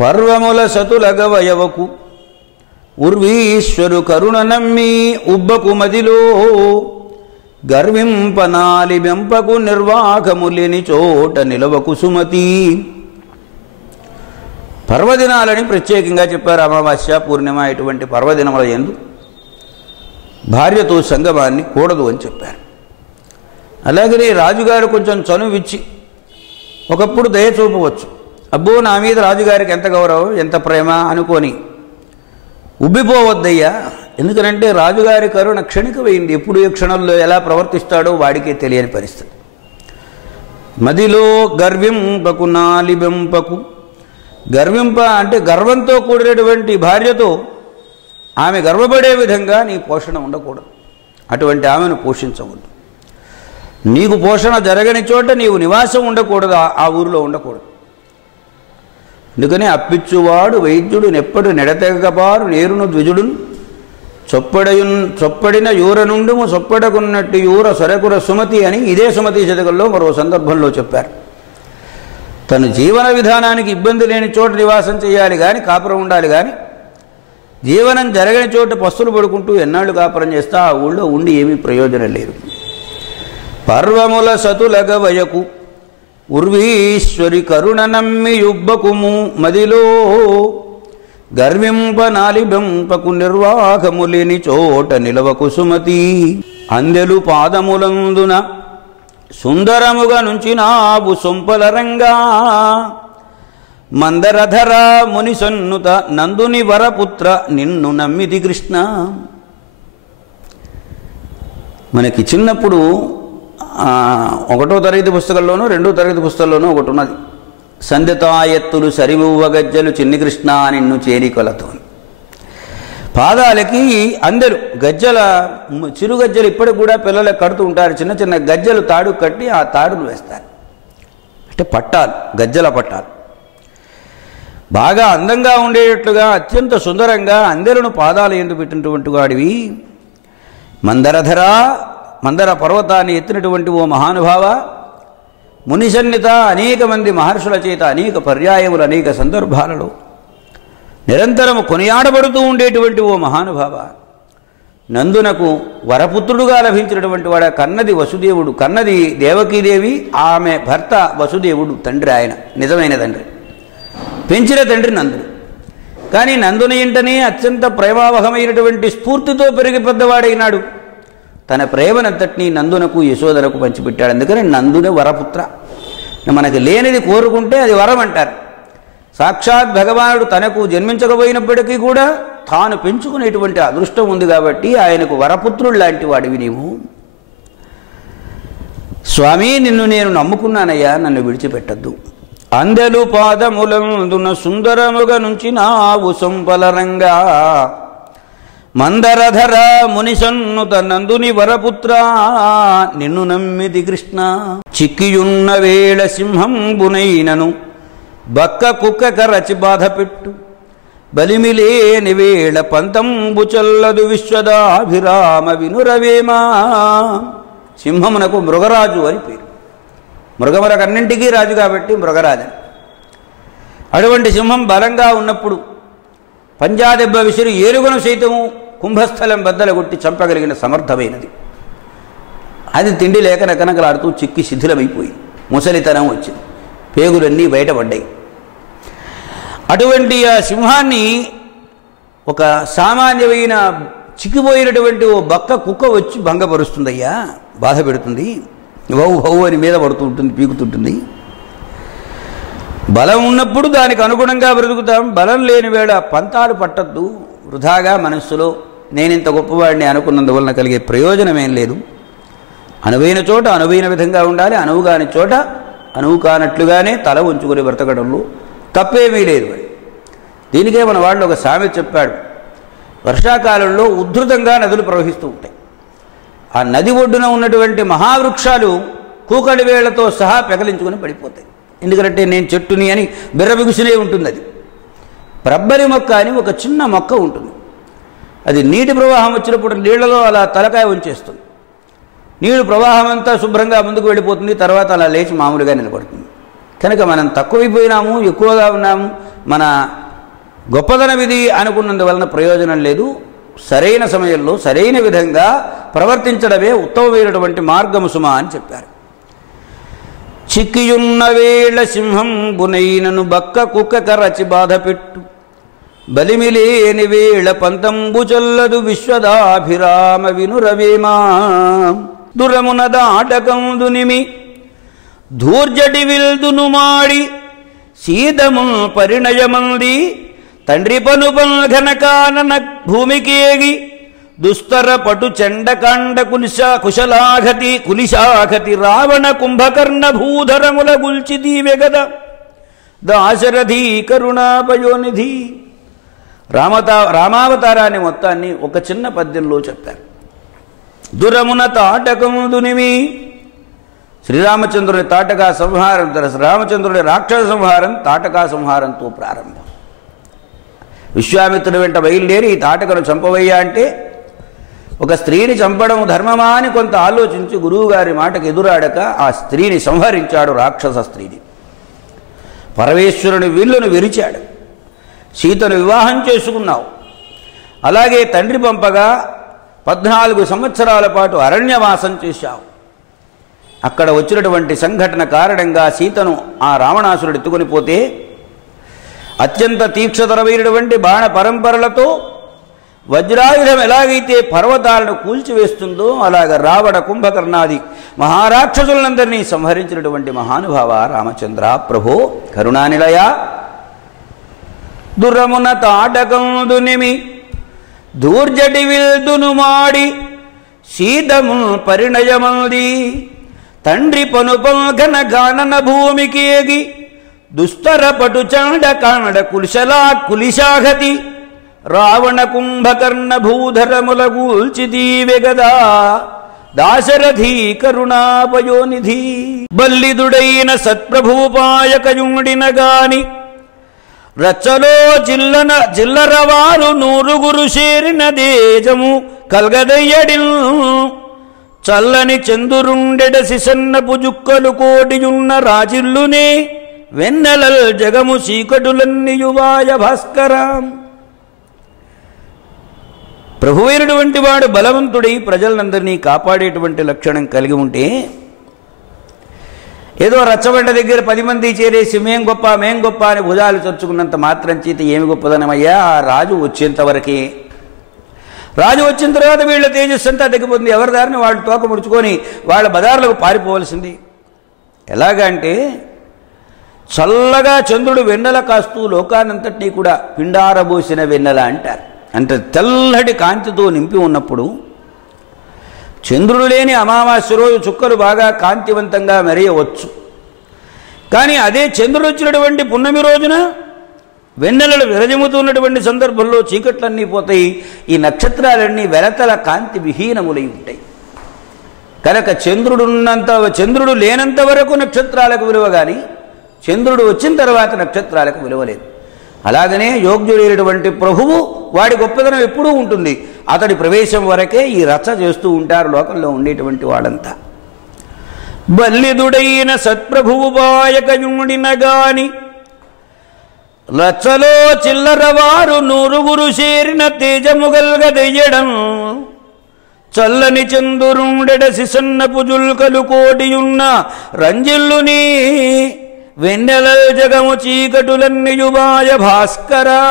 పర్వముల సతులగవయవకు ఉర్వీశ్వరు కరుణ నమ్మి ఉబ్బకు మదిలో గర్వింపనాలి బెంపకు నిర్వాహములేని చోట నిలవకు సుమతి. పర్వదినాలని ప్రత్యేకంగా చెప్పారు. అమావాస్య, పూర్ణిమ ఇటువంటి పర్వదినముల యందు భార్యతో సంగమాన్ని కూడదు అని చెప్పారు. అలాగనే రాజుగారు కొంచెం చనువిచ్చి ఒకప్పుడు దయ చూపవచ్చు. అబ్బో, నా మీద రాజుగారికి ఎంత గౌరవం, ఎంత ప్రేమ అనుకొని ఉబ్బిపోవద్దయ్యా. ఎందుకనంటే రాజుగారి కరుణ క్షణికమైంది. ఎప్పుడు ఏ క్షణంలో ఎలా ప్రవర్తిస్తాడో వాడికే తెలియని పరిస్థితి. మదిలో గర్వింపకు నాలి బెంపకు. గర్వింప అంటే గర్వంతో కూడినటువంటి భార్యతో ఆమె గర్వపడే విధంగా నీ పోషణ ఉండకూడదు. అటువంటి ఆమెను పోషించవద్దు. నీకు పోషణ జరగని చోట నీవు నివాసం ఉండకూడదు, ఆ ఊరిలో ఉండకూడదు. అందుకని అప్పిచ్చువాడు వైద్యుడు నెప్పడు నెడతెగపారు నేరును ద్విజుడును చొప్పడిన యూర నుండుము చొప్పడకున్నట్టు యూర సొరకుర సుమతి అని ఇదే సుమతి శతకంలో మరో సందర్భంలో చెప్పారు. తను జీవన విధానానికి ఇబ్బంది లేని చోట నివాసం చేయాలి కానీ, కాపురం ఉండాలి కానీ, జీవనం జరగని చోట పస్తులు పడుకుంటూ ఎన్నాళ్ళు కాపురం చేస్తా ఆ ఊళ్ళో ఉండి ఏమీ ప్రయోజనం లేదు. పర్వముల సతులగవయకు ఉర్వీశ్వరి కరుణ నమ్మి యుబ్బకుము మదిలో గర్వింపనాలి బెంపకు నిర్వాహములేని చోట నిలవకు సుమతి. అందెలు పాదములందున సుందరముగా నుంచి నావు సొంపల రంగా మందరధర ముని సన్నుత నందుని వరపుత్ర నిన్ను నమ్మిది కృష్ణ. మనకి చిన్నప్పుడు 1వ తరగతి పుస్తకంలోనూ 2వ తరగతి పుస్తకంలోనూ ఒకటి ఉన్నది. సంధితాయత్తులు సరివువ్వ గజ్జలు చిన్ని కృష్ణ నిన్ను చేరికొలతో. పాదాలకి అందరూ గజ్జల చిరు గజ్జలు ఇప్పటికి కూడా పిల్లలకు కడుతూ ఉంటారు. చిన్న చిన్న గజ్జలు తాడు కట్టి ఆ తాడును వేస్తారు. అంటే పట్టాలు, గజ్జల పట్టాలు బాగా అందంగా ఉండేటట్లుగా అత్యంత సుందరంగా అందరును పాదాలు ఎందు పెట్టినటువంటి వాడివి. మందరధర, మందర పర్వతాన్ని ఎత్తినటువంటి ఓ మహానుభావ, మునిసన్నిత అనేక మంది మహర్షుల చేత అనేక పర్యాయములు అనేక సందర్భాలలో నిరంతరము కొనియాడబడుతూ ఉండేటువంటి ఓ మహానుభావ, నందునకు వరపుత్రుడుగా లభించినటువంటి వాడ. కన్నది వసుదేవుడు, కన్నది దేవకీదేవి, ఆమె భర్త వసుదేవుడు తండ్రి. ఆయన నిజమైన తండ్రి, పెంచిన తండ్రి నందుడు. కానీ నందుని ఇంటనే అత్యంత ప్రేమావహమైనటువంటి స్ఫూర్తితో పెరిగి పెద్దవాడైనాడు. తన ప్రేమనంతటినీ నందునకు యశోదరకు పంచిపెట్టాడు. అందుకని నందుని వరపుత్ర. మనకి లేనిది కోరుకుంటే అది వరం అంటారు. సాక్షాత్ భగవానుడు తనకు జన్మించకపోయినప్పటికీ కూడా తాను పెంచుకునేటువంటి అదృష్టం ఉంది కాబట్టి ఆయనకు వరపుత్రుడు లాంటి వాడివి నీవు. స్వామి, నిన్ను నేను నమ్ముకున్నానయ్యా, నన్ను విడిచిపెట్టద్దు. అందెలు పాదములందున సుందరముగా నుంచి నావు సొంపలరంగా మందరధర మునిసన్నుత నందుని వరపుత్ర నిన్ను నమ్మిది కృష్ణ. చిక్కియున్న వేళ సింహంబునైనను బక్క కుక్క కరచి బాధపెట్టు బలిమిలేని వేళ పంతంబు చల్లదు విశ్వదాభిరామ వినురవేమా. సింహమునకు మృగరాజు అని పేరు. మృగములకన్నింటికీ రాజు కాబట్టి మృగరాజు. అటువంటి సింహం బలంగా ఉన్నప్పుడు పంజాదెబ్బ విసిరి ఏలుగును సైతము కుంభస్థలం బద్దలగొట్టి చంపగలిగిన సమర్థమైనది. అది తిండి లేక నకనకలాడుతూ చిక్కి శిథిలమైపోయి ముసలితనం వచ్చింది, పేగులన్నీ బయటపడ్డాయి. అటువంటి ఆ సింహాన్ని ఒక సామాన్యమైన చిక్కిపోయినటువంటి ఓ బక్క కుక్క వచ్చి భంగపరుస్తుందయ్యా, బాధ పెడుతుంది. భౌ భౌ అని మీద పడుతూ ఉంటుంది, పీకుతుంటుంది. బలం ఉన్నప్పుడు దానికి అనుగుణంగా బ్రతుకుతాం. బలం లేని వేళ పంతాలు పట్టద్దు. వృధాగా మనస్సులో నేనింత గొప్పవాడిని అనుకున్నందువలన కలిగే ప్రయోజనమేం లేదు. అనువైన చోట అనువైన విధంగా ఉండాలి. అనువు కాని చోట అనువు కానట్లుగానే తల ఉంచుకొని బ్రతకడంలో తప్పేమీ లేదు. దీనికే మన వాళ్ళు ఒక సామెత చెప్పాడు. వర్షాకాలంలో ఉద్ధృతంగా నదులు ప్రవహిస్తూ ఉంటాయి. ఆ నది ఒడ్డున ఉన్నటువంటి మహావృక్షాలు కూకడి వేళ్లతో సహా పెకలించుకొని పడిపోతాయి. ఎందుకంటే నేను చెట్టుని అని బిర్రబిగుసునే ఉంటుంది. అది ప్రబ్బరి మొక్క అని ఒక చిన్న మొక్క ఉంటుంది. అది నీటి ప్రవాహం వచ్చినప్పుడు నీళ్లలో అలా తలకాయ ఉంచేస్తుంది. నీరు ప్రవాహం అంతా శుభ్రంగా ముందుకు వెళ్ళిపోతుంది. తర్వాత అలా లేచి మామూలుగా నిలబడుతుంది. కనుక మనం తక్కువైపోయినాము, ఎక్కువగా ఉన్నాము, మన గొప్పదనం ఇది అనుకున్నందువలన ప్రయోజనం లేదు. సరైన సమయంలో సరైన విధంగా ప్రవర్తించడమే ఉత్తమమైనటువంటి మార్గము సుమా అని చెప్పారు. చిక్కియున్న వేళ సింహం బునైనను బక్క కుక్క కరచి బాధపెట్టు, బలిమిలేని వేళ పంతంబు చల్లదు విశ్వదాభిరామ వినురవేమా. దురమున దాటకందునిమి ధూర్జటి విల్దును మాడి, సీతము పరిణయమంది తండ్రి పనుపల్ ఘనకానన భూమికేగి, దుస్తర పటు చండకాండ కులిశాఖతి రావణ కుంభకర్ణ భూధరముల గుల్చి దీవెగద దాశరథి కరుణాపయోనిధి. రామావతారాన్ని మొత్తాన్ని ఒక చిన్న పద్యంలో చెప్పారు. దురమున తాటకముదునిమి, శ్రీరామచంద్రుని తాటకా సంహారం, రామచంద్రుని రాక్షస సంహారం తాటకా సంహారంతో ప్రారంభం. విశ్వామిత్రుడి వెంట బయలుదేరి ఈ తాటకను చంపవయ్యా అంటే, ఒక స్త్రీని చంపడం ధర్మమా అని కొంత ఆలోచించి గురువుగారి మాటకు ఎదురాడక ఆ స్త్రీని సంహరించాడు, రాక్షస స్త్రీని. పరమేశ్వరుని విల్లును విరిచాడు. సీతను వివాహం చేసుకున్నావు. అలాగే తండ్రి పంపగా 14 సంవత్సరాల పాటు అరణ్యవాసం చేశావు. అక్కడ వచ్చినటువంటి సంఘటన కారణంగా సీతను ఆ రావణాసురుడు ఎత్తుకొని పోతే అత్యంత తీక్షతరమైనటువంటి బాణ పరంపరలతో వజ్రాయుధం ఎలాగైతే పర్వతాలను కూల్చివేస్తుందో అలాగ రావణ కుంభకర్ణాది మహారాక్షసులందరినీ సంహరించినటువంటి మహానుభావ రామచంద్ర ప్రభో కరుణానిలయ. దురమున తాటకందునిమి ధూర్జటి విల్దును మాడి, సీతము పరిణయమంది తండ్రి పనుపల్ ఘనకానన భూమికేగి, దుస్తర పటు చండకాండ కులిశాఖతి రావణ కుంభకర్ణ భూధరముల గూల్చి దీవెగదా దాశరథి కరుణాపయోనిధి. బల్లిదుడైన సత్ప్రభుపాయకయుండిన గాని రచ్చలో జిల్లరవారు 100 చేరిన దేజము కల్గదయ్యడిల్. చల్లని చందురుండెడ సిసన్నపు జుక్కలు కోటియున్న రాజిల్లునే, వెన్నెలల్ జగము చీకటులన్నియువాయ భాస్కరాం. ప్రభువైనటువంటి వాడు బలవంతుడై ప్రజలందరినీ కాపాడేటువంటి లక్షణం కలిగి ఉంటే, ఏదో రచ్చబండ దగ్గర 10 మంది చేరేసి మేం గొప్ప అని భుజాలు చర్చుకున్నంత మాత్రం చేత ఏమి గొప్పదనమయ్యా, ఆ రాజు వచ్చేంతవరకే. రాజు వచ్చిన తర్వాత వీళ్ళ తేజస్సు అంతా తగ్గిపోతుంది. ఎవరి దారిని వాళ్ళు తోక ముడుచుకొని వాళ్ళ బజార్లకు పారిపోవలసింది. ఎలాగంటే చల్లగా చంద్రుడు వెన్నెల కాస్తూ లోకానంతటినీ కూడా పిండారబోసిన వెన్నెల అంటారు. అంటే తెల్లటి కాంతితో నింపి ఉన్నప్పుడు చంద్రుడు లేని అమావాస్య రోజు చుక్కలు బాగా కాంతివంతంగా మెరియవచ్చు. కానీ అదే చంద్రుడు వచ్చినటువంటి పున్నమి రోజున వెన్నెలలు విరజిమ్ముతున్నటువంటి సందర్భంలో చీకట్లన్నీ పోతాయి. ఈ నక్షత్రాలన్నీ వెలతల కాంతి విహీనములై ఉంటాయి. కనుక చంద్రుడు లేనంత వరకు నక్షత్రాలకు విలువ, కానీ చంద్రుడు వచ్చిన తర్వాత నక్షత్రాలకు విలువ లేదు. అలాగనే యోగ్యుడైనటువంటి ప్రభువు వాడి గొప్పదనం ఎప్పుడూ ఉంటుంది. అతడి ప్రవేశం వరకే ఈ రచ్చ చేస్తూ ఉంటారు లోకంలో ఉండేటువంటి వాడంతా. బల్లిదుడైన సత్ప్రభువుపాయకయుండిన గాని రచ్చలో చిల్లరవారు 100 చేరిన తేజముగల్గదెయ్యడం. చల్లని చందురుండెడ సిసన్నపు జుల్కలు కోటియున్న రంజిల్లుని, వెన్నెల జగము చీకటులన్నియువాయ భాస్కరా.